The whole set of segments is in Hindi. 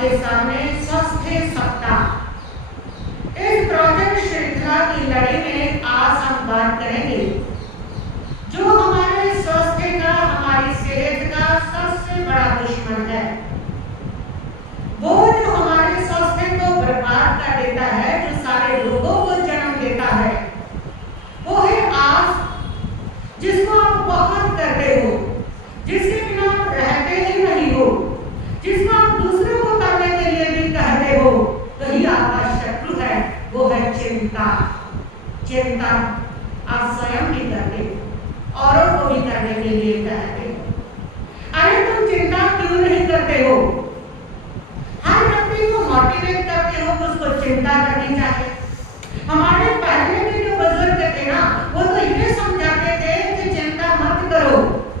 आपके सामने स्वास्थ्य सप्ताह, इस प्रोजेक्ट श्रृंखला की लड़ी में आज हम बात करेंगे जो हमारे स्वास्थ्य का, हमारी सेहत का सबसे बड़ा दुश्मन है, वो जो हमारे स्वास्थ्य को बर्बाद कर देता है, जो सारे रोगों को जन्म देता है, वो है आस, जिसको आप बहुत करते हो, जिसके बिना आप रहते ही नहीं हो, जिसको आप दूसरों को करने के लिए भी कहते हो, वही आपका शत्रु है, वो है चिंता। चिंता आप स्वयं भी करते हो, औरों को भी करने के लिए कहते हो। अरे तुम चिंता क्यों नहीं करते हो? हर व्यक्ति को मोटिवेट करते हो कि उसको चिंता करनी चाहिए। हमारे पहले के जो बुजुर्ग थे ना, वो तो ये समझाते थे कि चिंता मत करो,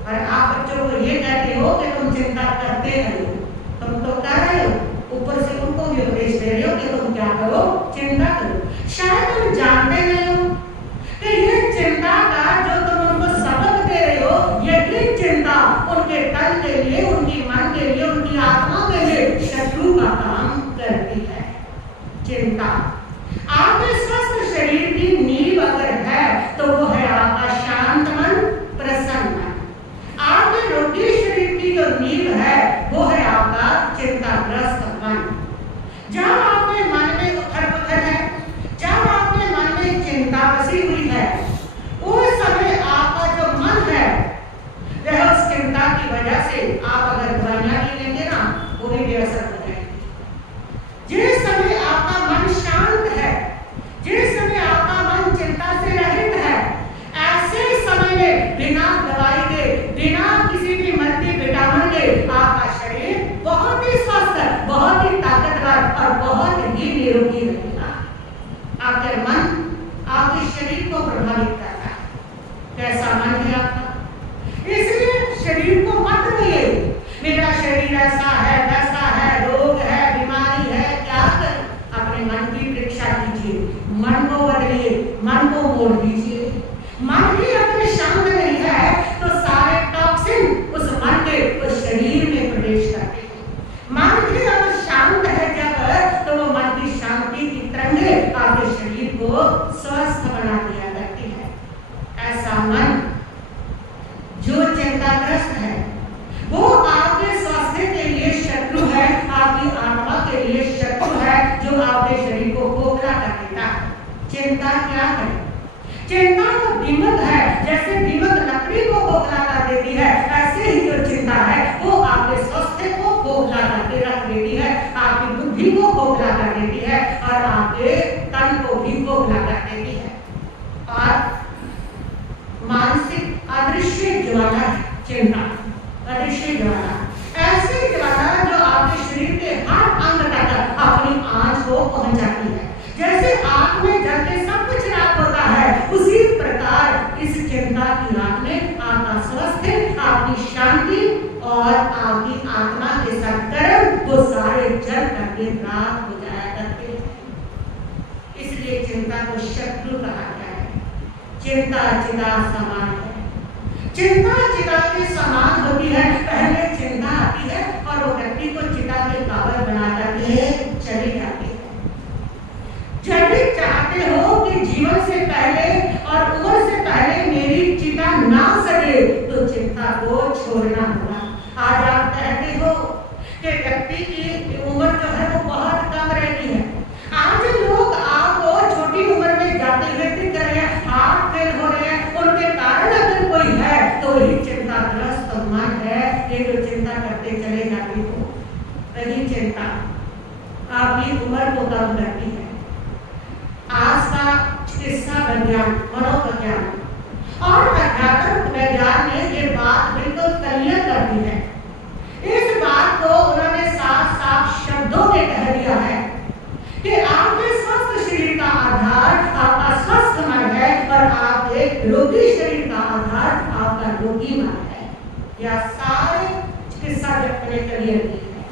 और आप बच्चों को ये कहते हो कि तुम चिंता करते रहो। तुम तो कर रहे हो, ऊपर से उनको भी उपदेश दे रहे हो कि तुम क्या करो, चिंता करो। शायद तुम जानते नहीं हो कि ये चिंता का जो तुम उनको सबक दे रहे हो, यही चिंता उनके तन के लिए, उनकी मन के लिए, उनकी आत्मा के लिए शत्रु का काम करती है। चिंता आपके स्वस्थ शरीर की नींव अगर है तो वो है आपका शांत मन, प्रसन्न मन। आपके रोगी शरीर की जो नींव है वो है आपका चिंताग्रस्त मन। जब आपके मन में उथल-पुथल है, जब आपके मन में चिंता बसी हुई है, उस समय आपका जो मन है वह उस चिंता की वजह से आप अगर दवाइयां भी लेंगे ना, वो भी बेअसर हो जाएगी। जिस समय आपका मन शांत है, जिस समय आपका मन चिंता से रहित है, ऐसे समय में बिना दवाई के, बिना किसी भी मल्टीविटामिन के आपका शरीर बहुत ही स्वस्थ, बहुत ही ताकतवर और बहुत ही निरोगी रहेगा। आपके मन आपके शरीर को प्रभावित करता है। कैसा मन है आपका? इसलिए शरीर को मत कहिए मेरा शरीर ऐसा है, वैसा है, रोग है, बीमारी है, क्या करें? अपने मन की परीक्षा कीजिए, मन को बदलिए, मन को मोड़ दीजिए। मन ही अगर शांत नहीं है तो सारे टॉक्सिन उस मन के उस शरीर में प्रवेश करते हैं। मन ही अगर शांत है जब, तो वो मन की शांति की तरंगें आपके शरीर को स्वस्थ बना दिया करती है। ऐसा मन जो चिंताग्रस्त है वो आपके स्वास्थ्य के लिए शत्रु है, आपकी आत्मा के लिए शत्रु है, जो आपके शरीर को खोखला कर देता है। चिंता क्या है? चिंता तो दीमक है, जैसे दीमक लकड़ी को खोखला कर देती है, ऐसे ही जो चिंता है वो आपके स्वास्थ्य को खोखला करके रख देती है, आपकी बुद्धि को खोखला कर देती है और आपके तन को भी खोखला कर देती है। और मानसिक अदृश्य ज्वाला है चिंता, अदृश्य ज्वाला, ऐसी ज्वाला जो आपके शरीर के हर अंग तक अपनी आंच को पहुंचाती है। जैसे आग में जल के सब कुछ राख होता है, उसी प्रकार इस चिंता की आग में आपका स्वास्थ्य, आपकी शांति और आपकी आत्मा के साथ कर्म वो सारे जल करके राख हो जाया करते हैं। इसलिए चिंता को शत्रु कहा गया है। चिंता चिता समान है, चिंता चिता के समान होती है। पहले चिंता आती है और वो व्यक्ति को चिता के काबल बना करके चली जाती है। जब भी चाहते हो कि जीवन से पहले और उम्र से पहले मेरी चिता ना सड़े, तो चिंता को छोड़ना होगा। आज आप कहते हो कि व्यक्ति की उम्र जो है वो बहुत कम रहती है। आज लोग आपको छोटी उम्र में जाते हुए दिख रहे हैं, हार्ट फेल हो रहे हैं, उनके कारण अगर कोई है तो वही चिंताग्रस्त मन है, ये जो चिंता करते चले जाते हो। वही चिंता आपकी उम्र को कम करती है। आज का चिकित्सा विज्ञान, मनोविज्ञान और अध्यात्म विज्ञान ने ये बात बिल्कुल क्लियर कर दी है। इस बात को उन्होंने साफ साफ शब्दों में कह दिया है कि आपके स्वस्थ शरीर का आधार आपका स्वस्थ मन है और आपके रोगी शरीर का आधार आपका रोगी मन है। यह सारे चिकित्सा जगत ने क्लियर की है।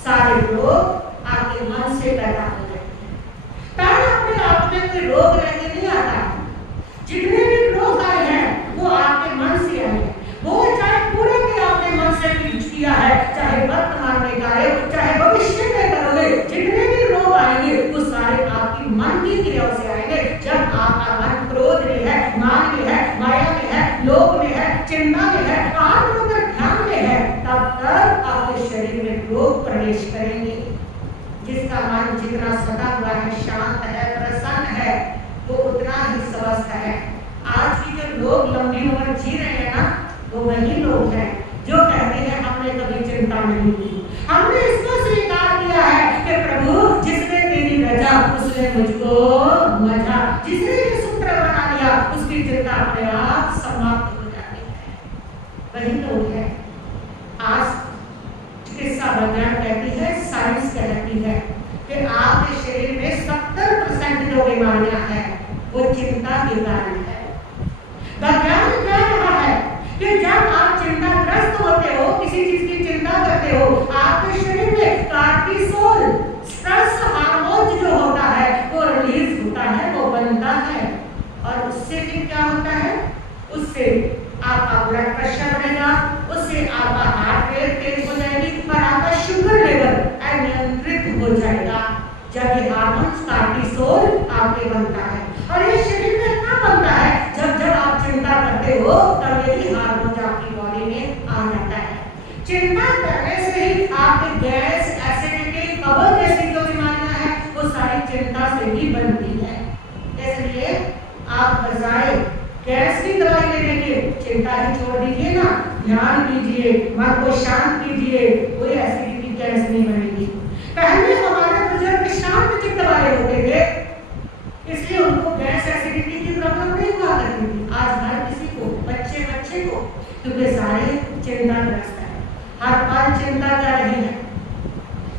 सारे रोग आपके मन से पैदा हो जाते हैं। पहले अपने आप में कोई रोग रहने नहीं आता। जितने भी रोग आए हैं वो आपके मन से आए हैं। वो चाहे पूरे के आपने मन से किया है, चाहे वर्तमान में आए, चाहे भविष्य में शरीर में रोग प्रवेश करेंगे। जिसका मन जितना सदा हुआ है, शांत है, प्रसन्न है, वो उतना ही स्वस्थ है। आज भी जो लोग लंबी उम्र जी रहे हैं ना, वो वही लोग हैं जो कहते हैं हमने कभी चिंता नहीं की। हमने इसको स्वीकार किया है कि प्रभु जिसने तेरी रजा उसने मुझको मजा, जिसने ये सूत्र बना लिया उसकी चिंता अपने आप समाप्त हो जाती है। वही लोग हैं। आज चिकित्सा विज्ञान कहती है, साइंस कहती है कि आपके शरीर में 70% जो बीमारियां हैं वो चिंता के कारण है। विज्ञान कह रहा है कि जब आप चिंताग्रस्त होते हो, किसी चीज की चिंता करते हो, आपके शरीर में कार्टिसोल स्ट्रेस हार्मोन जो होता है वो रिलीज होता है, वो बनता है। और उससे फिर क्या होता है? उससे आपका ब्लड प्रेशर बढ़ेगा, उससे आपका हार्ट रेट तेज हो जाएगी और आपका शुगर लेवल अनियंत्रित हो जाएगा। जब ये हार्मोन कार्टिसोल आपके बनता है, और ये शरीर में क्या बनता है? जब जब आप चिंता करते हो तब यही हार्मोन आपकी बॉडी में आ जाता है। चिंता करने से ही आपके गैस, एसिडिटी, कब्ज जैसी जो बीमारियां हैं वो सारी चिंता से ही बनती है। इसलिए आप बजाय गैस की दवाई लेने के चिंता ही छोड़ दीजिए ना, ध्यान कीजिए, मन को शांत कीजिए, कोई एसिडिटी गैस नहीं बनेगी। पहले हमारे बुजुर्ग शांत चित्त वाले होते थे, इसलिए उनको गैस एसिडिटी की प्रॉब्लम नहीं हुआ करती थी। आज हर किसी को, बच्चे को, क्योंकि सारे चिंताग्रस्त हैं, हर पल चिंता कर रही है।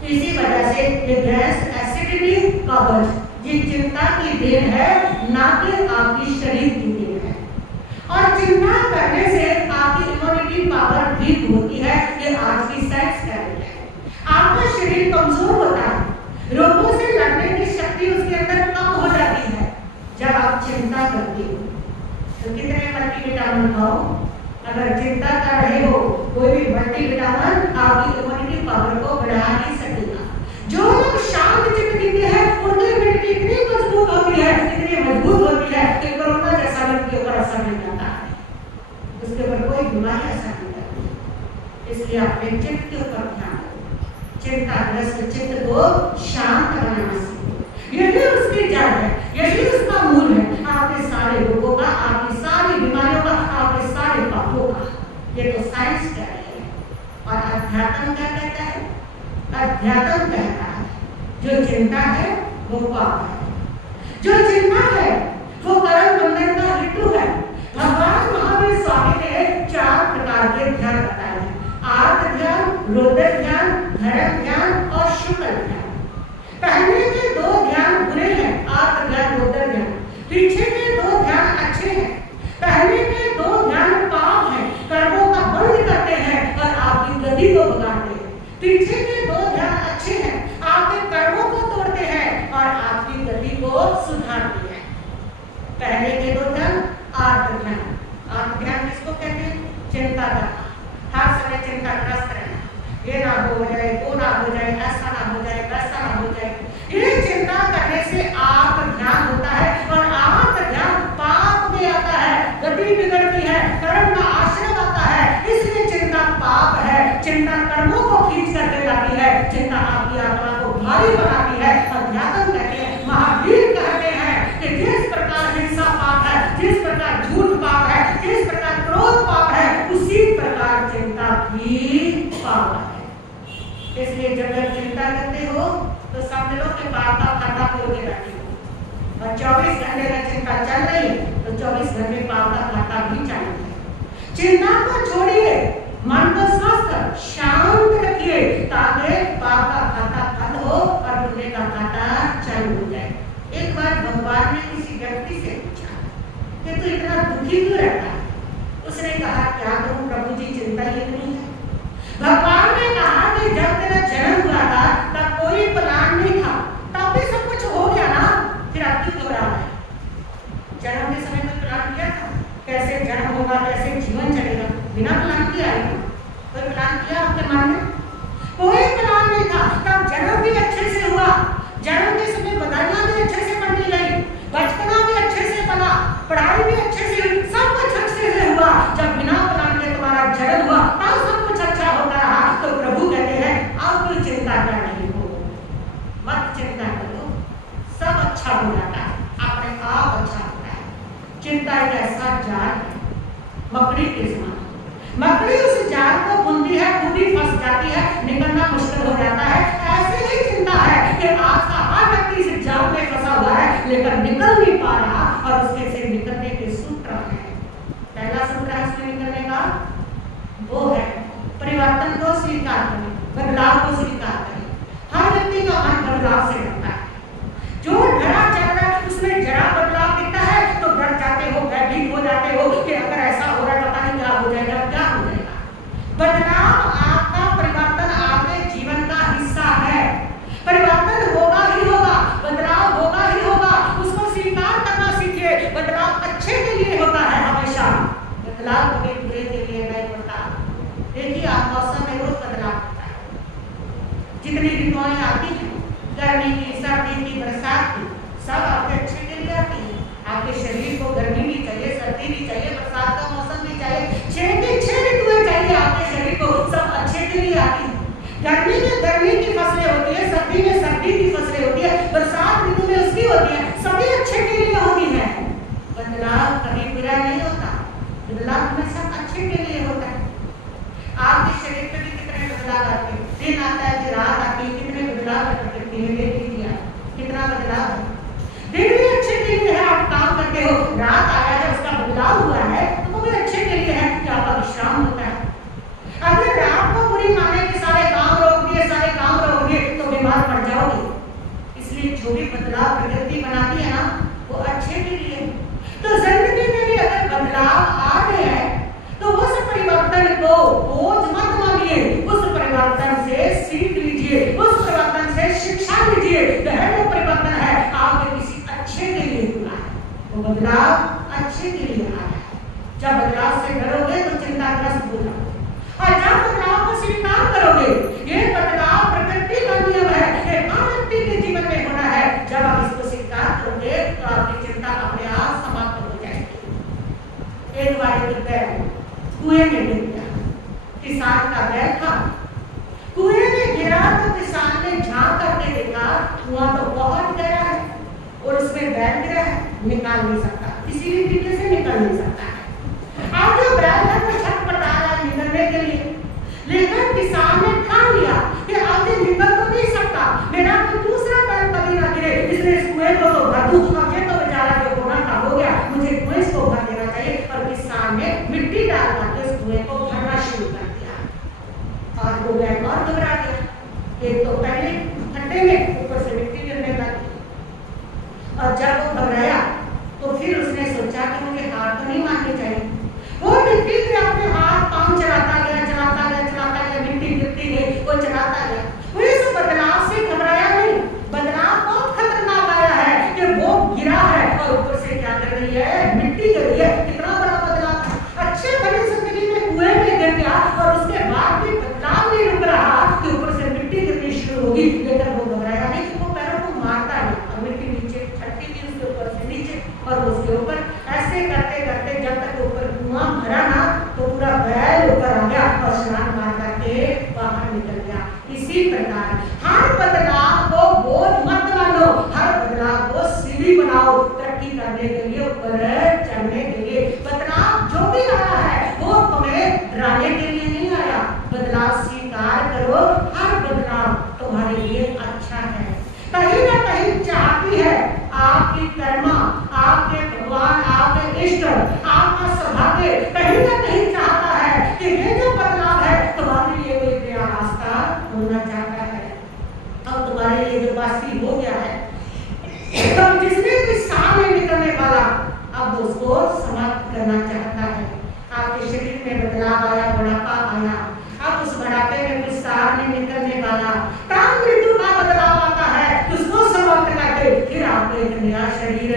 इसी वजह से ये गैस, एसिडिटी, कब्ज ये चिंता की देन है, ना कि आपकी शरीर की देन है। और चिंता करने से आपकी इम्यूनिटी पावर वीक होती है, ये आज की साइंस कह रही है। आपका शरीर कमजोर होता है, रोगों से लड़ने की शक्ति उसके अंदर कम हो जाती है। जब आप चिंता करते हो तो कितने मल्टीविटामिन खाओ, अगर चिंता कर रहे हो कोई भी मल्टीविटामिन आपकी इम्यूनिटी पावर को बढ़ा नहीं सकेगा। जो लोग शांत चित्त जीते हैं उनकी इम्यूनिटी इतनी मजबूत होती है, इतनी मजबूत होती है कि कोरोना जैसा भी उनके ऊपर असर नहीं करता है, उसके ऊपर कोई बीमारी असर नहीं करती। इसलिए अपने चित्त के ऊपर ध्यान दो, चिंताग्रस्त चित्त को शांत बनाना सीखो। यही उसकी जड़ है, यही उसका मूल है, आपके सारे रोगों का, आपकी सारी बीमारियों का, आपके सारे पापों का। ये तो साइंस कह रही है। और अध्यात्म क्या कहता है? अध्यात्म कहता है जो चिंता है वो पाप है, जो चिंता है वो कर्म बंधन का हेतु है। भगवान महावीर स्वामी ने 4 प्रकार के ध्यान बताए हैं: आर्त ध्यान, रोदक ध्यान, धर्म ध्यान और शुक्ल ध्यान। पहले के 2 ध्यान बुरे हैं, आर्त ध्यान, रोदक ध्यान। पीछे के 2 ध्यान अच्छे हैं। पहले के 2 ध्यान पाप हैं, कर्मों का बंध करते हैं और आपकी गति को बिगाड़ते हैं। पीछे के 2 ध्यान अच्छे हैं, आपके कर्मों को तोड़ते हैं और आपकी गति को सुधारते हैं। पहले के 2 ध्यान आर्त ध्यान। आर्त ध्यान किसको कहते हैं? चिंता करना, हर समय चिंताग्रस्त रहना, ये ना हो जाए, वो ना हो जाए, ऐसा ना हो जाए, वैसा ना हो जाए। ये चिंता करने से आप ध्यान होता है और आप ध्यान पाप में आता है, गति बिगड़ती है, कर्म का आश्रय आता है। इसलिए चिंता पाप है। चिंता कर्मों को खींच कर ले जाती है, चिंता आपकी आत्मा को भारी बनाती है। अध्यात्म कहते हैं, महावीर कहते हैं कि जिस प्रकार हिंसा पाप है, जिस प्रकार झूठ पाप है, जिस प्रकार क्रोध पाप है, उसी प्रकार चिंता भी पाप है। इसलिए जब आप चिंता करते हो तो समझ लो कि पाप का खाता खोल के बैठे हो, और 24 घंटे में चिंता चल रही है तो 24 घंटे पाप का खाता भी चालू है। चिंता को छोड़िए, मन को स्वस्थ शांत रखिए ताकि पाप का खाता बंद हो और पुण्य का खाता चालू हो जाए। एक बार भगवान ने किसी व्यक्ति से पूछा कि तू इतना दुखी क्यों रहता है? उसने कहा, क्या करूं प्रभु जी, चिंता ही इतनी है। भगवान ने कहा कि जब तेरा जन्म हुआ था तब कोई प्लान नहीं था, तब भी सब कुछ हो गया ना, फिर अब क्यों घबरा रहा है? जन्म के समय कोई प्लान किया था? कैसे जन्म होगा, कैसे जीवन चलेगा? बिना प्लान किया है। कोई प्लान किया आपके हो जाता है, अपने आप अच्छा होता है। चिंता एक ऐसा जाल है मकड़ी के समान, मकड़ी उस जाल को बुनती है, पूरी फंस जाती है, निकलना मुश्किल हो जाता है। ऐसे ही चिंता है कि आज का हर व्यक्ति इस जाल में फंसा हुआ है, लेकिन निकल नहीं पा रहा, और उसके से निकलने के सूत्र हैं। पहला सूत्र है उसमें निकलने का, वो है परिवर्तन को स्वीकार करें, बदलाव को स्वीकार करें। हर व्यक्ति का मन बदलाव से डरता है। जो डरा चल रहा है उसमें जरा बदलाव दिखता है तो डर जाते हो, भयभीत हो जाते हो कि अगर ऐसा हो रहा है पता नहीं क्या हो जाएगा, क्या हो जाएगा। बदलाव आपका, परिवर्तन आपके जीवन का हिस्सा है। परिवर्तन होगा ही होगा, बदलाव होगा ही होगा, उसको स्वीकार करना सीखिए। बदलाव अच्छे के लिए होता है हमेशा, बदलाव कभी बुरे के लिए नहीं होता। देखिए आप मौसम में रोज बदलाव होता है, जितनी ऋतुएं आती हैं, गर्मी की, सर्दी की, बरसात की, सब आपके अच्छे के लिए आती है। आपके शरीर को गर्मी भी चाहिए, सर्दी भी चाहिए, बरसात का मौसम भी चाहिए, 6 ऋतुएं चाहिए आपके शरीर को, सब अच्छे के लिए आती है। गर्मी में गर्मी की फसलें होती है, सर्दी में सर्दी की फसलें होती है, बरसात ऋतु में उसकी होती है, सभी अच्छे के लिए होती है। बदलाव कभी बुरा नहीं होता, बदलाव हमेशा अच्छे के लिए होता है। आपके शरीर पे भी कितने बदलाव आते हैं, दिन आता है, रात आती है, कितने बदलाव प्रकृति में देख लीजिए, कितना बदलाव है। दिन भी अच्छे के लिए है, आप काम करते हो, रात आया है, उसका बदलाव हुआ है, तो वो भी अच्छे के लिए है कि आपका विश्राम होता है। अगर रात को बुरी माने कि सारे काम रोक दिए, सारे काम रोक दिए, तो बीमार पड़ जाओगे। इसलिए जो भी बदलाव प्रकृति बनाती है ना, वो अच्छे के लिए। तो जिंदगी में भी अगर बदलाव आ गए हैं तो उस परिवर्तन को बोझ मत मानिए, उस परिवर्तन से सीख लीजिए, उस परिवर्तन से शिक्षा लीजिए। वह जो परिवर्तन है आपके किसी अच्छे के लिए हुआ है, वो बदलाव अच्छे के लिए आया है। जब बदलाव से डरोगे तो चिंताग्रस्त हो जाओगे, और जब बदलाव को स्वीकार करोगे, ये बदलाव प्रकृति का नियम है, ये हर व्यक्ति के जीवन में होना है। जब आप इसको स्वीकार करोगे तो आपकी चिंता अपने आप समाप्त हो जाएगी। एक बार एक बैल कुएं में गिर गया, किसान का बैल था, कुएं में गिरा तो किसान ने झांक करके देखा, कुआं तो बहुत गहरा है और उसमें बैल गिरा है, निकाल नहीं सकता, किसी भी तरीके से निकल नहीं सकता है। अब जो बैल है वो छटपटा रहा है निकलने के लिए, लेकिन किसान ने ठान लिया कि अब ये निकल तो नहीं सकता, मेरा तो दूसरा बैल कभी ना गिरे, इसलिए इस कुएं को तो भर दूं। अब ये तो बेचारा जो होना था हो गया, मुझे कुएं को भर देना चाहिए। और किसान ने मिट्टी डाल कर इस कुएं को भरना शुरू कर दिया, और वो बैल और घबरा गया। एक तो पहले ठंडे में ऊपर से मिट्टी गिरने लगी, और जब वो घबराया तो फिर उसने सोचा कि मुझे हार तो नहीं मारनी चाहिए। वो मिट्टी पे अपने हाथ पांव चलाता गया, चलाता गया, चलाता गया, मिट्टी गिरती गई, वो चलाता गया। वो इस बदलाव से घबराया नहीं, बदलाव बहुत खतरनाक आया है कि वो गिरा है और ऊपर से क्या कर रही है, मिट्टी गिर रही है। कितना बड़ा बदलाव है। अच्छे भली जिंदगी में कुएं में गिर गया और उसके बाद भी बदलाव नहीं रुक रहा कि ऊपर से मिट्टी गिरनी शुरू होगी, लेकिन वो घबराया नहीं, वो पैरों को मारता नहीं, और मिट्टी नीचे छटती थी उसके ऊपर से नीचे और उसके ऊपर, ऐसे करते करते जब तक ऊपर कुआं भरा ना तो पूरा बैल ऊपर आ गया और छलांग मार करके बाहर निकल गया। इसी प्रकार हर बदलाव को बोझ मत मानो, हर बदलाव को सीढ़ी बनाओ तरक्की करने के लिए, ऊपर चढ़ने के लिए। बदलाव जो भी आया है वो तुम्हें डराने के लिए नहीं आया, बदलाव स्वीकार करो, हर बदलाव तुम्हारे लिए अच्छा है। कहीं ना कहीं चाहती है आपकी कर्मा, आपके भगवान, आपके इष्ट, आपका सौभाग्य कहीं ना कहीं चाहता है कि ये जो बदलाव है तुम्हारे लिए कोई नया रास्ता होना चाहता है। अब तुम्हारे लिए जो बासी हो गया है, तब जिसने भी सामने निकलने वाला अब उसको समाप्त करना चाहता है। आपके शरीर में बदलाव आया, बुढ़ापा आया, अब उस बुढ़ापे में कुछ सार नहीं निकलने वाला, काम ऋतु का बदलाव आता है, उसको समाप्त करके फिर आपको एक नया शरीर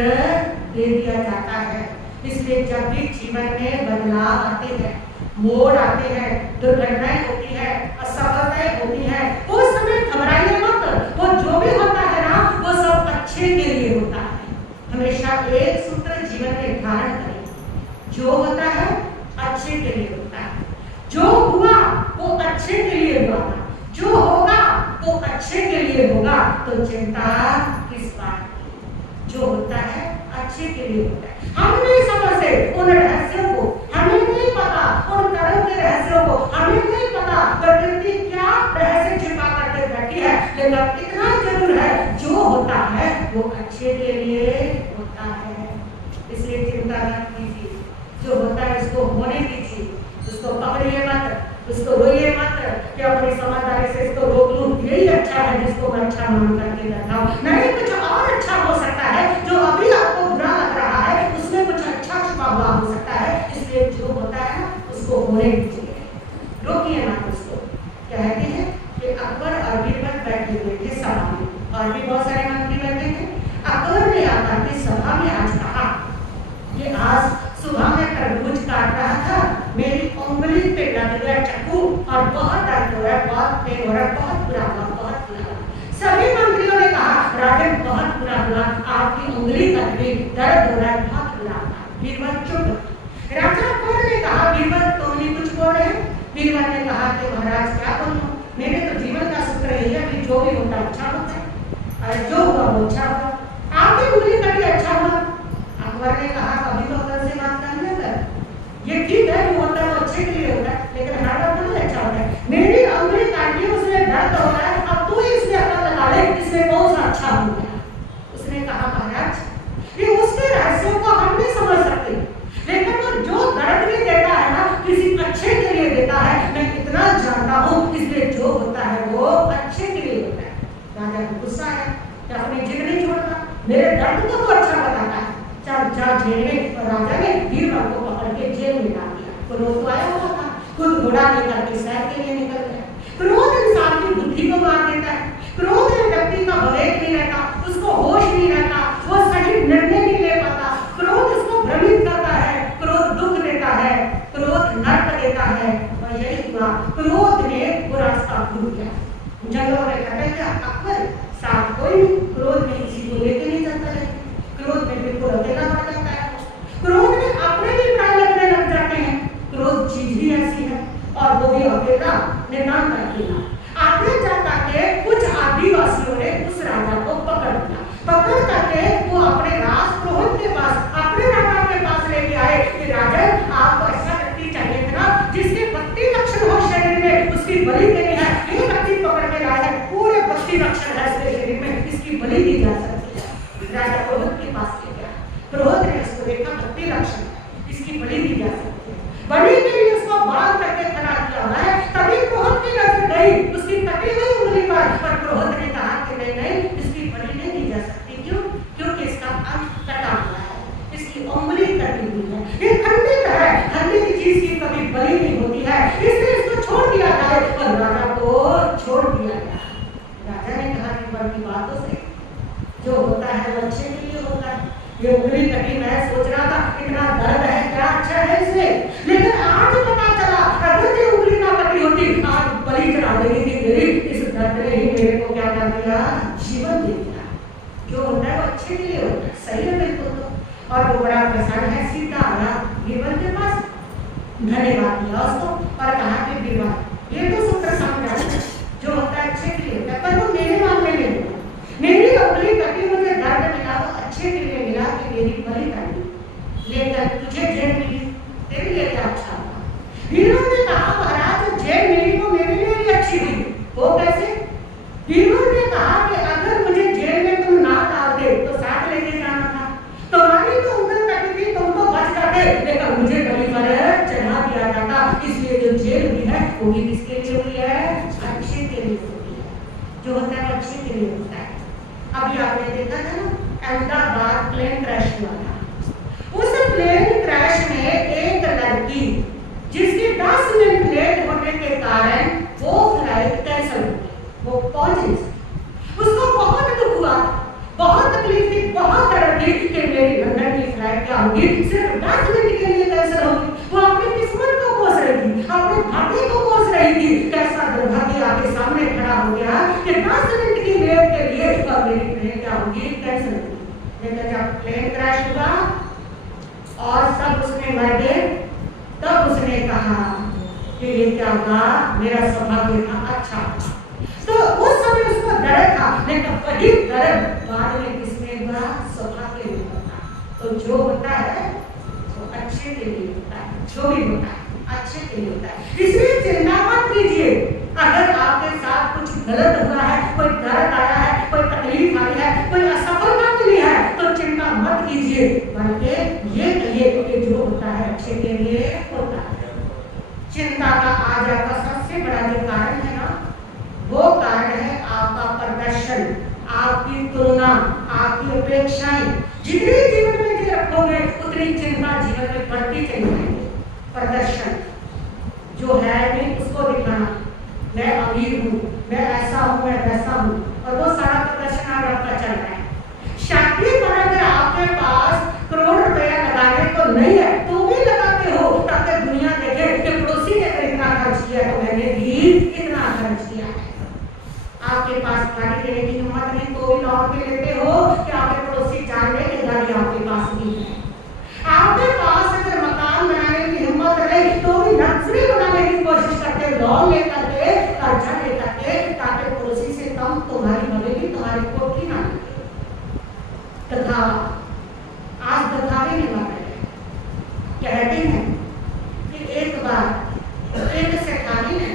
दे दिया जाता है। इसलिए जब भी जीवन में बदलाव आते हैं, मोड़ आते हैं, दुर्घटनाएं होती है, असफलताएं होती है, उस समय घबराइए मत। वो जो भी होता है ना वो सब अच्छे के लिए होता है। हमेशा एक सूत्र जीवन में धारण करें, जो होता है अच्छे के लिए होता है, जो हुआ वो अच्छे के लिए हुआ, जो होगा वो अच्छे के लिए होगा। तो चिंता किस बात की, जो होता है अच्छे के लिए होता है। हम नहीं समझते उन रहस्यों को, हमें नहीं पता उन कर्म के रहस्यों को, हमें नहीं पता प्रकृति क्या रहस्य छिपा करके बैठी है, लेकिन इतना जरूर है जो होता है वो अच्छे के लिए होता है। इसलिए चिंता मत कीजिए, जो होता है उसको होने दीजिए, उसको पकड़िए मत, उसको रोइए मत कि अपनी समझदारी से इसको रोक लूं, यही अच्छा है जिसको मैं अच्छा मान करके बैठा हूं। नहीं, कुछ और अच्छा हो सकता है, जो अभी आपको बुरा लग रहा है उसमें कुछ अच्छा छुपा हुआ हो सकता है। इसलिए जो होता है उसको होने दीजिए, रोकिए मत उसको। कहते हैं कि अकबर और बीरबल बैठे हुए थे सभा में, और भी बहुत सारे मंत्री बैठे थे। अकबर ने आकर के सभा में आज कहा कि आज सुबह में तरबूज काट रहा था, मेरी उंगली पे लग गया चाकू और बहुत दर्द हो रहा है, बहुत पेन हो रहा है, बहुत बुरा हुआ, बहुत बुरा हुआ। सभी मंत्रियों ने कहा राजन बहुत बुरा हुआ, आपकी उंगली कट गई, दर्द हो रहा है, बहुत बुरा हुआ। बीरबल चुप। राजा अकबर ने कहा बीरबल तुम नहीं कुछ बोल रहे? बीरबल ने कहा कि महाराज क्या बोलूं, मेरे तो जीवन का सूत्र यही है कि जो भी होता अच्छा होता है, और जो हुआ वो अच्छा हुआ। आपकी उंगली कटी अच्छा हुआ। अकबर ने कहा कभी तो अकल से बात कर लेकर, ये ठीक है वो होता है वो अच्छे के लिए होता है, लेकिन हर बात नहीं अच्छा होता है। मेरी उंगली काटी, उसमें दर्द हो रहा है, अब तू इसमें अकल लगा ले, इसमें कौन सा अच्छा हो गया? उसने कहा महाराज ये उसके रहस्यों को हम नहीं समझ सकते, लेकिन वो जो दर्द भी देता है ना किसी अच्छे के लिए देता है, मैं इतना जानता हूँ, इसलिए जो होता है वो अच्छे के लिए होता है। राजा को गुस्सा आया कि अपनी जिद नहीं छोड़ता, मेरे दर्द को तो अच्छा बताता है, चल जा जेल में। और राजा ने बीरबल को पकड़ के जेल में डाल दिया। क्रोध तो आया हुआ था, खुद घोड़ा लेकर के सैर के लिए निकल गया। क्रोध इंसान की बुद्धि को मार देता है, क्रोध व्यक्ति का विवेक नहीं रहता, उसको होश नहीं रहता, वो सही निर्णय नहीं ले पाता, क्रोध उसको भ्रमित करता है, क्रोध दुख देता है, क्रोध नरक देता है। और यही हुआ, क्रोध ने वो रास्ता भूल गया। जंगलों में कहते हैं अकबर साथ कोई क्रोध में किसी को लेके नहीं चलता है, क्रोध में बिल्कुल अकेला पड़ जाता है, क्रोध में अपने भी प्राण लगने लग जाते हैं। क्रोध चीज ही ऐसी है, और वो भी अकेला, नितांत अकेला। आगे जाकर के कुछ आदिवासियों ने उस राजा को पकड़ लिया, पकड़ करके वो अपने राजपुरोहित के पास, अपने राजा के पास लेके आए कि राजन आपको ऐसा व्यक्ति चाहिए था जिसके 32 लक्षण हो शरीर में, उसकी बलि देनी है। ये व्यक्ति पकड़ के लाए हैं, पूरे 32 लक्षण है इसके शरीर में, इसकी बलि दी जा सकती है। राजा पुरोहित के पास ले गया, पुरोहित ने उसको देखा 32 लक्षण है, इसकी बलि दी जा सकती है। बलि के लिए उसको बांध करके खड़ा किया हुआ है, तभी पुरोहित की नजर गई उसकी कटी हुई उंगली पर पुरोहित ने कहा कि नहीं नहीं, इसकी बलि नहीं दी जा सकती। क्यों? क्योंकि इसका अंग कटा हुआ है, इसकी उंगली कटी हुई है, ये खंडित है, खंडित चीज की कभी बलि नहीं होती है, इसलिए इसको छोड़ दिया जाए। और राजा को छोड़ दिया गया। राजा ने कहा कि बड़ी बात तो सही, जो होता है वो अच्छे के लिए होता है। ये उंगली कटी, मैं सोच रहा था इतना दर्द है, क्या अच्छा है इसमें, लेकिन आज पता चला अगर ये उंगली ना कटी होती आज बलि चढ़ा देनी थी मेरी। इस दर्द ने ही मेरे को क्या कर दिया, जीवन दे दिया। जो होता है वो अच्छे के लिए होता है, सही है बिल्कुल। तो और वो बड़ा प्रसन्न है, सीधा आया बीरबल के पास, धन्यवाद दिया उसको और कहा कि बीरबल ये तो सूत्र समझ आया, जो होता है अच्छे के लिए होता है, पर वो मेरे मामले में नहीं, मेरी उंगली कटी, मुझे दर्द मिला वो अच्छे के लिए मिला कि मेरी बलि कटी, लेकर तुझे जेल मिली, तेरे लिए क्या अच्छा हुआ? बीरबल ने कहा महाराज जेल मिली तो मेरे लिए भी अच्छी हुई, वो कैसे? बीरबल ने कहा कि अगर मुझे जेल में तुम ना डालते तो साथ लेके जाना था, तुम्हारी तो उंगली कटी थी, तुम तो बच जाते, लेकिन मुझे बलि पर चढ़ा दिया जाता। इसलिए जो जेल हुई है वो भी किसके लिए हुई है? अच्छे के लिए हुई है, जो होता है अच्छे के लिए होता है। अभी आपने देखा था ना अहमदाबाद प्लेन क्रैश हुआ था, उस प्लेन क्रैश में एक लड़की जिसकी 10 मिनट लेट होने के कारण वो फ्लाइट कैंसिल हो गई, वो पहुंच नहीं सकी। उसको बहुत दुख हुआ, बहुत तकलीफ थी, बहुत दर्द थी कि मेरी लंदन की फ्लाइट क्या होगी, सिर्फ 10 मिनट के लिए कैंसिल होगी। वो अपनी किस्मत को कोस रही थी, अपने भाग्य को कोस रही थी। कैसा दुर्भाग्य आके सामने खड़ा हो गया कि 10 मिनट की वेट के लिए मेरी ट्रेन क्या होगी, कैंसिल होगी। लेकिन जब प्लेन क्रैश हुआ और सब उसमें मर गए, तब उसने कहा कि ये क्या हुआ, मेरा सौभाग्य था, अच्छा। तो उस समय उसको दर्द था, लेकिन वही दर्द बाद में किसमें हुआ, सौभाग्य अच्छे के लिए होता है, जो भी होता है अच्छे के लिए होता है। इसलिए चिंता मत कीजिए। अगर आपके साथ कुछ गलत हुआ है, कोई दर्द आया है, कोई तकलीफ आई है, कोई असफलता मिली है, तो चिंता मत कीजिए, बल्कि ये कहिए कि जो होता है अच्छे के लिए होता है। चिंता का आज आपका सबसे बड़ा जो कारण है ना, वो कारण है आपका प्रदर्शन, आपकी तुलना, आपकी अपेक्षाएं। जितनी जीवन में जो रखोगे उतनी चिंता जीवन में बढ़ती चली जाएगी। प्रदर्शन जो है नहीं उसको दिखाना, मैं अमीर हूँ, मैं ऐसा हूँ, मैं वैसा हूँ, और वो सारा प्रदर्शन आज आपका चल रहा है। शादी पर अगर आपके पास करोड़ रुपया लगाने को नहीं है तो भी लगाते हो, ताकि दुनिया देखे कि पड़ोसी ने इतना खर्च किया तो मैंने भी इतना खर्च किया है। आपके पास गाड़ी लेने की हिम्मत नहीं तो भी लौट के लेते हो कि आपके पड़ोसी जान ले कि गाड़ी आपके पास भी है। आपके पास अगर मकान बनाने की हिम्मत नहीं तो भी लग्जरी बनाने की कोशिश करते, लोन लेकर के, कर्जा लेकर के, ताकि पड़ोसी से कम तुम्हारी हवेली, तुम्हारी कोठी ना लगे। दिखावा, आज दिखावे नहीं बन रहे। कहते हैं कि एक बार एक सेठानी ने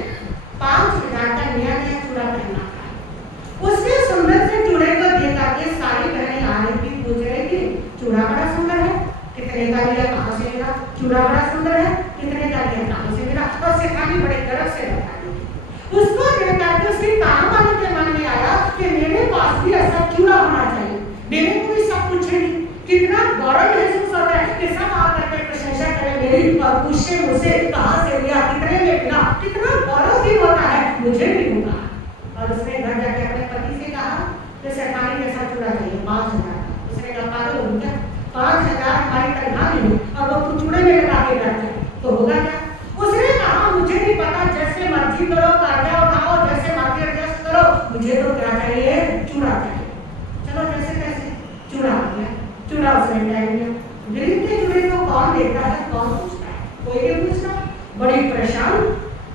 5,000 का नया चूड़ा पहना था। उसके सुंदर से चूड़े को देखा के सारी बहनें आ रही थी, पूछ रही थी चूड़ा बड़ा सुंदर है, कितने का लिया, कहाँ से मिला? चूड़ा बड़ा सुंदर है, कितने का लिया, कहाँ से मिला? और सेठानी बड़े गर्व से बता रही थी। उसको देखा के उसके काम वाले के मन में आया कि मेरे पास भी ऐसा चूड़ा होना चाहिए, मेरे को भी सब पूछेगी। कितना गौरव महसूस होता है कि सब आकर के प्रशंसा करें मेरी और पूछे मुझसे कहाँ से लिया, कितने में मिला, कितना गौरव फील होता है, मुझे भी होगा। और उसने घर जाके अपने पति से कहा कि सेठानी कैसा चूड़ा चाहिए, 5,000। उसने कहा पागल हो क्या, 5,000 हमारी तनख्वाह नहीं और वो तू चूड़े में लगा के बैठ जाए तो होगा क्या? उसने कहा मुझे नहीं पता, जैसे मर्जी करो, कर्जा उठाओ, जैसे मर्जी एडजस्ट करो, मुझे तो क्या चाहिए, चूड़ा चाहिए। चलो जैसे कैसे चूड़ा आ गया, चूड़ा उसने ले लिया। गरीब के चूड़े को कौन देखता है, कौन पूछता है? कोई नहीं पूछता। बड़ी परेशान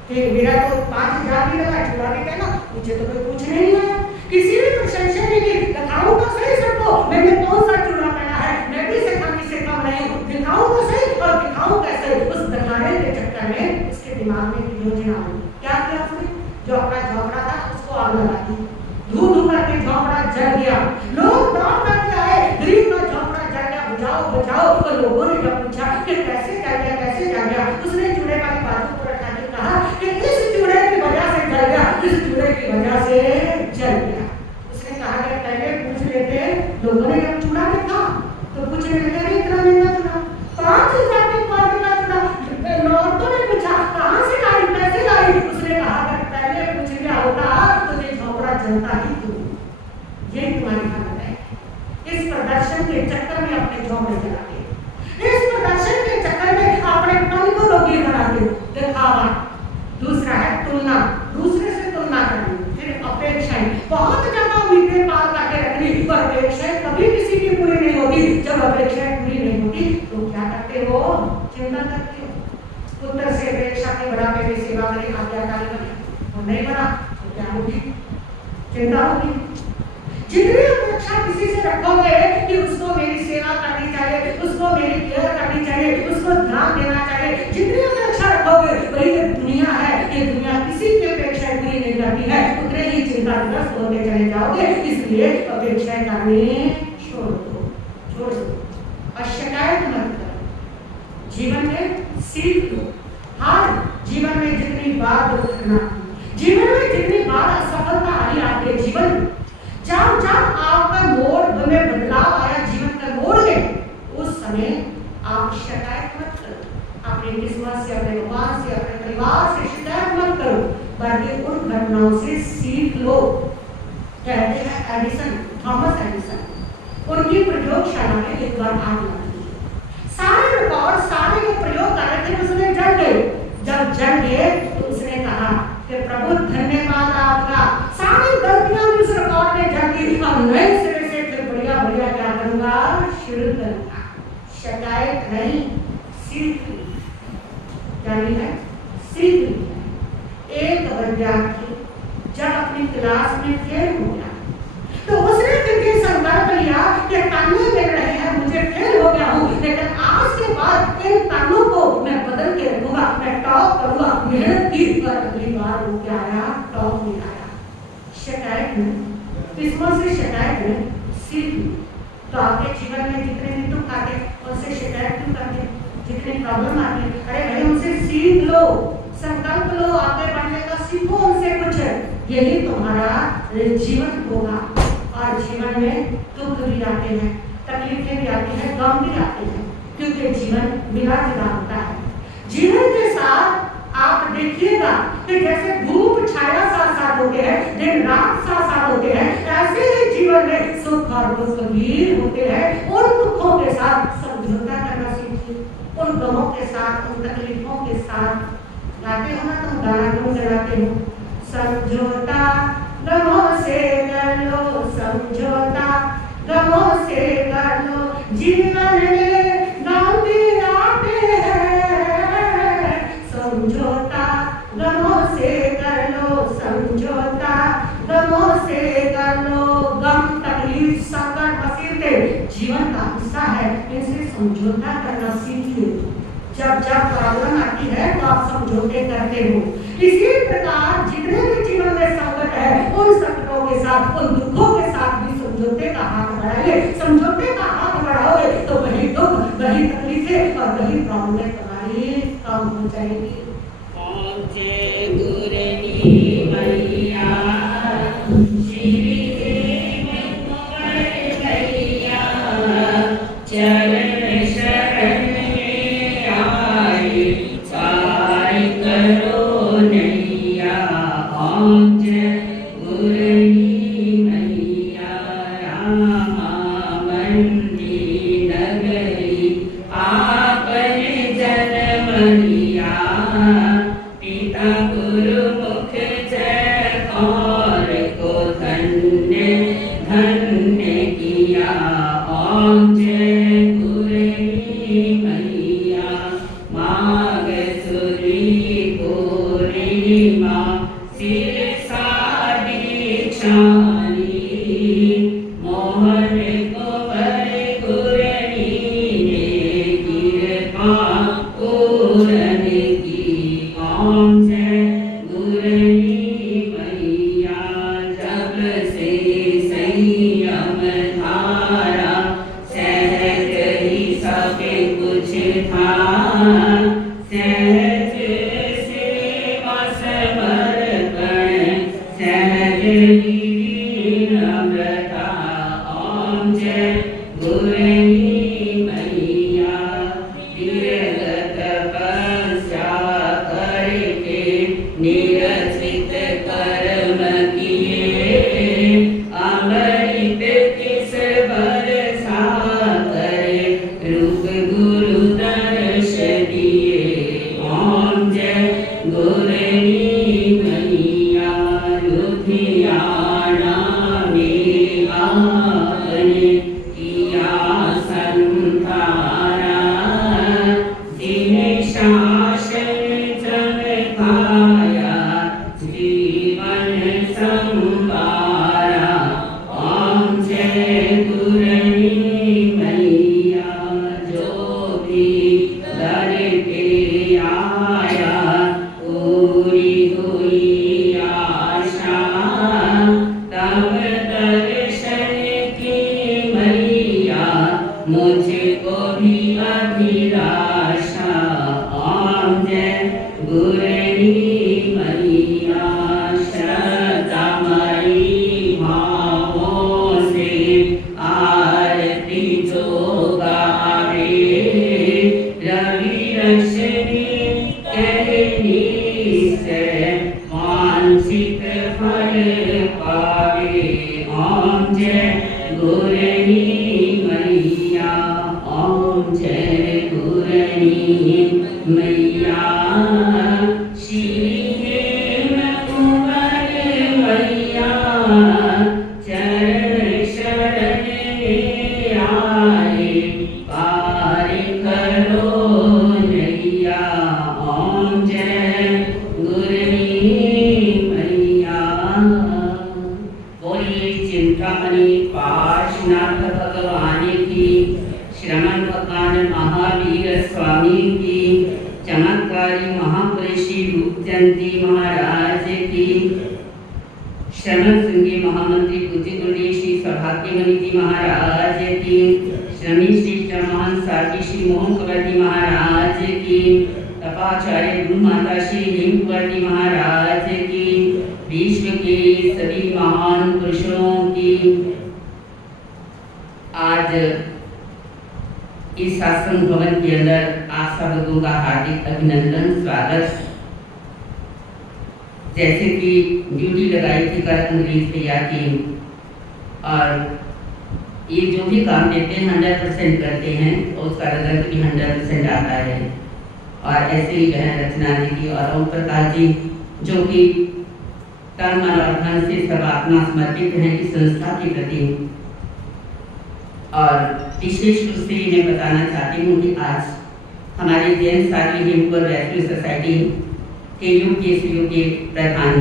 कि मेरा तो 5,000 भी लगा, चूड़ा भी कहना, मुझे तो कोई पूछने नहीं आया, किसी ने प्रशंसा नहीं की। दिखाऊं तो सही सबको मैंने कौन सा चूड़ा पहना है, मैं भी सेठानी से कम नहीं हूँ, दिखाऊं तो सही, और दिखाऊं कैसे? उस दिखाने के चक्कर में उसके दिमाग में एक योजना आई। क्या किया उसने? जो अपना झोपड़ा था उसको आग लगा दी, धू धू करके झोपड़ा जल गया। लोग दौड़ करके आए, गरीब का झोपड़ा जल गया, बुझाओ बुझाओ। तो लोगों ने जब पूछा कि कैसे जल गया, कैसे जल गया, उसने चूड़े वाली बाजू को रखा के कहा कि इस चूड़े की वजह से जल गया, इस चूड़े की वजह से जल गया। उसने कहा कि पहले पूछ लेते, लोगों ने जब चूड़ा देखा तो पूछने लगे इतना महंगा चूड़ा, 5,000 की क्वालिटी का चूड़ा। औरतों ने पूछा कहाँ से लाई, कैसे लाई? उसने कहा कि पहले पूछ लिया होता तो ये झोपड़ा जलता ही क्यों। ये तुम्हारी हालत है। इस प्रदर्शन के चक्कर में अपने झोपड़े जलाते, इस प्रदर्शन के चक्कर में अपने मन को रोगी बनाते। दिखावा। दूसरा है तुलना, दूसरे से तुलना करनी। फिर अपेक्षाएं, बहुत ज्यादा उम्मीदें पार करके रखनी, पर अपेक्षाएं कभी किसी की पूरी नहीं होती। जब अपेक्षाएं पूरी नहीं होती तो क्या करते हो, चिंता करते हो। पुत्र से अपेक्षा के बुढ़ापे में सेवा करे, आज्ञाकारी बने, वो नहीं बना तो क्या होगी, चिंता होगी। जितनी अपेक्षा किसी से रखोगे कि उसको मेरी सेवा करनी चाहिए, उसको मेरी केयर करनी चाहिए, उसको ध्यान देना चाहिए, जितनी अपेक्षा रखोगे, वही ये दुनिया है, ये दुनिया किसी की अपेक्षा पूरी नहीं करती है, उतने ही चिंताग्रस्त होते चले जाओगे। इसलिए अपेक्षाएं करनी छोड़ दो, छोड़ दो और शिकायत मत करो। जीवन में सीख लो। हाँ, जीवन में जितनी बार दुख करना, जीवन में जितनी बार असफलता आई आपके जीवन में, जब जब आपका मोड़ में बदलाव आया, जीवन का मोड़ में, उस समय आप शिकायत मत करो। अपनी किस्मत से, अपने भगवान से, अपने परिवार से शिकायत मत करो, बल्कि उन घटनाओं से सीख लो। कहते हैं एडिसन, थॉमस एडिसन, उनकी प्रयोगशाला में एक बार आग लगी, सारे रिकॉर्ड, सारे जो प्रयोग कर रहे थे उसमें जल गए। जब जल गए तो उसने कहा कि प्रभु धन्यवाद आपका, सारी गलतियां भी उस रिकॉर्ड में जल गई, अब नए सिरे से फिर बढ़िया बढ़िया क्या करूंगा, शुरू करूंगा। शिकायत नहीं, सीख ली। क्या है, सीख ली। एक विद्यार्थी जब अपनी क्लास में फेल हो गया तो उसने फिर संकल्प लिया कि ताने मिल रहे हैं, मुझे फेल हो गया हूँ, लेकिन आज के बाद इन तानों को मैं बदल के रखूंगा, मैं टॉप करूंगा। मेहनत की पर अगली बार वो क्या आया, टॉप नहीं आया। शिकायत में, किस्मत से शिकायत में सीख। तो आपके जीवन में जितने भी दुख आते उनसे शिकायत क्यों करते, जितने प्रॉब्लम आती है, अरे भाई उनसे सीख लो, संकल्प लो, आगे बढ़ने का सीखो उनसे कुछ। यही तुम्हारा जीवन होगा। और जीवन में दुख भी आते हैं, तकलीफें भी आती हैं, गम भी आते हैं, क्योंकि जीवन मिला जुला होता है। जीवन के साथ आप देखिएगा कि जैसे धूप छाया साथ साथ होते हैं, दिन रात साथ साथ होते हैं, ऐसे ही जीवन में सुख और दुख भी होते हैं। उन दुखों के साथ समझौता करना सीखिए, उन गमों के साथ, उन तकलीफों के साथ। गाते हो ना, तुम गाना क्यों चलाते हो? समझौता गमों से कर लो, समझौता गमों से कर लो, जीवन में गम भी आते हैं। समझौता गमों से कर लो, समझौता गमों से कर लो। गम, तकलीफ, संकट, मुसीबतें जीवन का हिस्सा है, इनसे समझौता करना सीखिए। जब जब प्रॉब्लम आती है तो आप समझौते करते हो। इसी प्रकार जितने भी जीवन में संकट है, उन संकटों के साथ, उन दुखों के साथ भी समझौते का हाथ बढ़ाइए। समझौते का हाथ बढ़ाओगे तो वही दुख, वही तकलीफें और वही प्रॉब्लम तुम्हारी कम हो जाएगी। श्रमण भगवान महावीर स्वामी की, चमत्कारी महापुरुषी रूपचंदी महाराज की, श्रमण सिंह महामंत्री पूज्य गुरुदेव श्री सौभाग्यमणि जी महाराज की, श्रमी श्रेष्ठ महान साकी श्री मोहन कवरती महाराज की, तपाचार्य गुरु माता श्री हेमकुवरती महाराज की, विश्व के सभी महान पुरुषों की। आज इस आश्रम भवन के अंदर आप सब लोगों का हार्दिक अभिनंदन स्वागत। जैसे कि ड्यूटी लगाई थी कल अंग्रेज भैया की, और ये जो भी काम देते हैं 100% करते हैं और उसका रिजल्ट भी 100% आता है। और ऐसे ही बहन रचना जी की और ओम प्रकाश जी जो कि तन मन और धन से सर्वात्मा समर्पित हैं इस संस्था के प्रति। और विशेष रूप से मैं बताना चाहती हूँ कि आज हमारे जैन साकी हेमकुवर रेस्क्यू सोसाइटी के यूके के प्रधान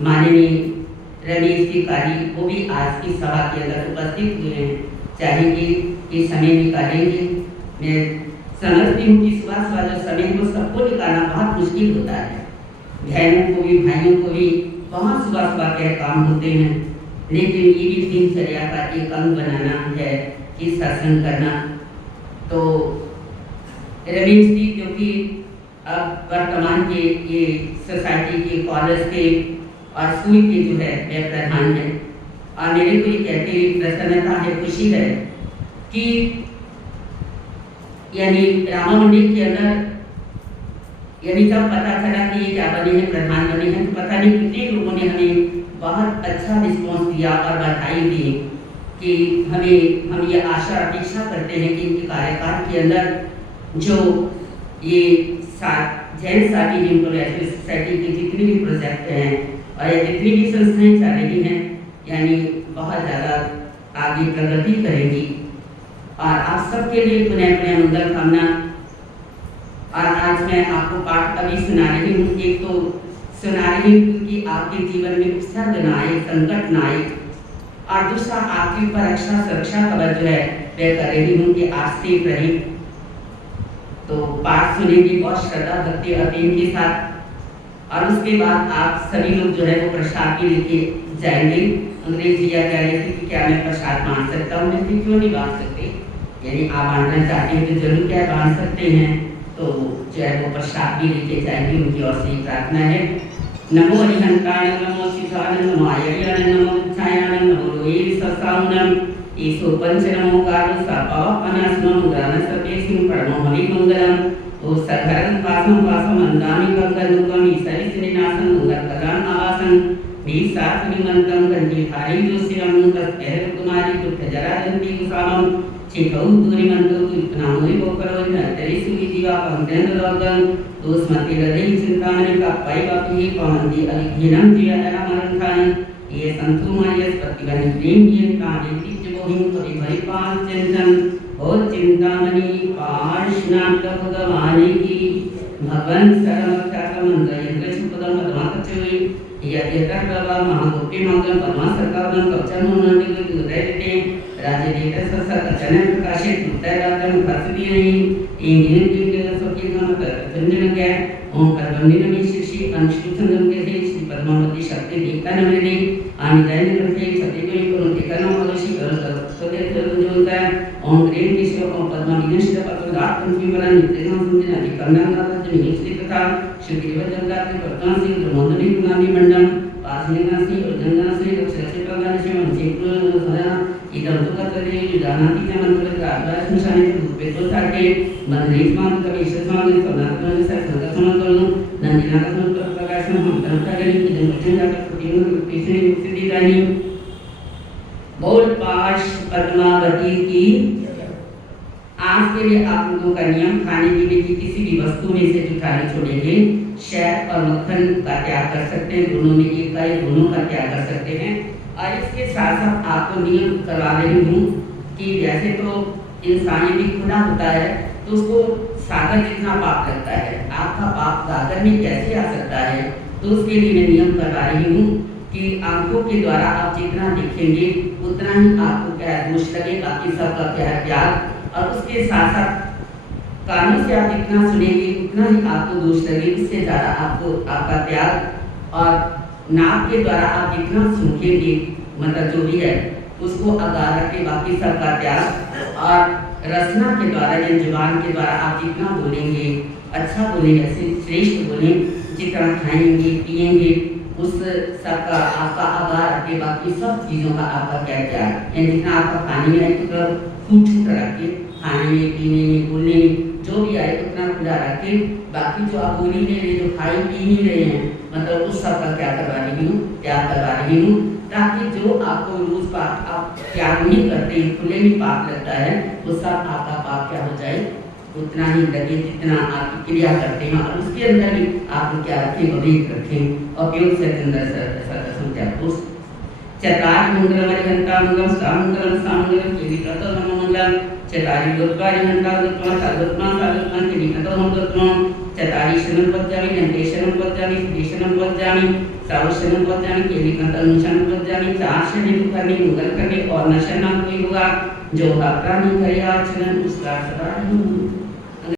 माननीय रमेश जी कारी वो भी आज की सभा के अंदर उपस्थित हुए हैं, चाहेंगे कि समय निकालेंगे। मैं समझती हूँ कि सुबह सुबह जो समय को सबको निकालना बहुत मुश्किल होता है, बहनों को भी भाइयों को भी बहुत सुबह सुबह के काम होते हैं, लेकिन ये भी दिनचर्या का एक अंग बनाना है कि सत्संग करना। तो रमेश जी जो कि अब वर्तमान के ये सोसाइटी के कॉलेज के और स्कूल के जो है वे प्रधान है, और मेरे को ये कहते हुए प्रसन्नता है, खुशी है कि यानी रामा मंदिर के अंदर यानी जब पता चला कि ये क्या बने हैं, प्रधान बने हैं, तो पता नहीं कितने लोगों ने हमें बहुत अच्छा रिस्पॉन्स दिया और बधाई दी कि हम ये आशा अपेक्षा करते हैं कि इनके कार्यकाल के अंदर जो ये जैन साकी हेमकुवर रेस्क्यू सोसाइटी के जितने भी प्रोजेक्ट हैं और ये जितनी भी संस्थाएं चल रही हैं यानी बहुत ज़्यादा आगे प्रगति करेंगी। और आप सबके लिए पुनः पुनः मंगल कामना। और आज मैं आपको पाठ अभी सुना रही हूँ, एक तो सुना रही हूँ क्योंकि आपके जीवन में उपसर्ग न आए, संकट न आए, और दूसरा आपके ऊपर रक्षा सुरक्षा कवच जो है वह कर रही हूँ कि आप सेफ रहें। तो पाठ सुनेंगे बहुत श्रद्धा भक्ति और प्रेम के साथ, और उसके बाद आप सभी लोग जो है वो प्रसाद भी लेके जाएंगे। अंग्रेज भैया कह रहे थे कि क्या मैं प्रसाद बांट सकता हूँ, मैं क्यों नहीं बांट सकते, यानी आप बांटना चाहते हैं तो जरूर क्या बांट सकते हैं। तो जो है वो प्रसाद भी लेके जाएंगे, उनकी ओर से प्रार्थना है। नमो हरिहंताय नमो सिद्धाय नमो आयर्याय नमो छायाय नमो रोहि ससाउनम ईसो पंच नमो कारो सपा अनासनो गान सपे सिंह परमो हरि मंगलम ओ सधरन पासम पासम अंदानि कंगनुकम ईसरि सिनिनासन मंगल कलान आवासन बी सात निमंतम कंठी धारी जो सिरम तस्कहर कुमारी कुठ जरा जंती कुसामम चिकौ दूरी मंतो इतना हुई बोकरो नतरी सुई जीवा पंचन लोगन दोस्मति हृदय चिंतामणि का पाई बापी पवंती अलिघिनम जिया एरा मरंथान ये संतु मायस प्रतिगण प्रेम ये काने तिज बोहिं कवि भरि पाल चिंतन और चिंतामणि पार्श्वनाथ भगवान की भगवान सर्वख्यात मंत्र यंत्र छुपदम पद्माकचोई यद्यतर बाबा महागोपी मंगल पद्मा सरकारन कवचन नंदी को उदय देते राज्य देता ससर अचानक प्रकाशित उत्तर रातन खसदी नहीं इंगिन के सखी नाम चंदन के ओम परमनिन में श्री अंशुचंदन के श्री पद्मावती शक्ति देवता नमने आनिदान करते सत्य को करो देखना मनुष्य करो तो देते जोंदा ओम ग्रीन विश्व ओम पद्माविन श्री पद्मदात पंचमी बना नित्य संबंधी अधिकरण का जो निश्चित कथा श्री देवजनता के प्रकाश से ब्रह्मंडली गुणानी मंडल पासनिनासी और गंगासी रक्षसे प्रदानसे मंचिप्र सदा इदम तो करते जानाति के मंत्र का आवाज निशाने के रूप में तो ताके मंदरेश मान कवि समान सनातन से संगत समतल नंदिना का समतल प्रकाश में हम तरता गली की जन्मदिन का प्रतिबिंब तीसरी रूप से दी जानी बोल पाश पद्मावती की। आज के लिए आप लोगों का नियम खाने पीने की किसी भी वस्तु में से जुठाने छोड़ेंगे, शहद और मक्खन का त्याग कर सकते हैं, दोनों में एक का या दोनों का त्याग कर सकते हैं। और इसके साथ साथ आपको नियम करवा रही हूँ कि वैसे तो इंसान यदि खुला होता है तो उसको सागर जितना पाप लगता है, आपका पाप सागर में कैसे आ सकता है। तो उसके लिए मैं नियम करवा रही हूँ कि आंखों के द्वारा आप जितना देखेंगे उतना ही आपको क्या दोष लगे, बाकी सबका क्या त्याग और उसके साथ साथ कानों से आप जितना सुनेंगे उतना ही आपको दोष लगे, उससे ज़्यादा आपको आपका त्याग, और नाक के द्वारा आप जितना सूखेंगे मतलब जो भी है उसको आगाह रखें, बाकी सबका त्याग, और रसना के द्वारा या जुबान के द्वारा आप जितना बोलेंगे अच्छा बोलेंगे, श्रेष्ठ बोलें, जितना खाएंगे पिएंगे उस सबका आपका आगाह रखें, बाकी सब चीज़ों का आपका क्या त्याग, यानी जितना आपका खाने में है तो फूट रखे, खाने में पीने में बोलने में जो भी आए उतना खुला रखे, बाकी जो आप बोल ही नहीं रहे, जो खाई पी नहीं रहे हैं मतलब उस सब का क्या करवा रही हूँ, त्याग करवा रही हूँ, ताकि जो आपको रोज पाप आप त्याग नहीं करते खुले में पाप लगता है वो सब आपका पाप क्या हो जाए उतना ही लगे जितना आप क्रिया करते हैं, और उसके अंदर भी आप क्या रखें, विवेक रखें, और उपयोग से अंदर चतारी मंगलम हरिहंता मंगलम सामंगलम सामंगलम केलिकतो मंगलम चतारी गोत्वारी हंता गोत्वा सागोत्मा सागोत्मा केलिकतो मंगलम चतारी शरण पद्यामि नंदेशनं पद्यामि सुदेशनं पद्यामि सावशनं पद्यामि केलिकतो अनुशनं पद्यामि चार शनि करने मंगल करने और नशना कोई होगा जो प्राणी करे आचरण उसका सदा ही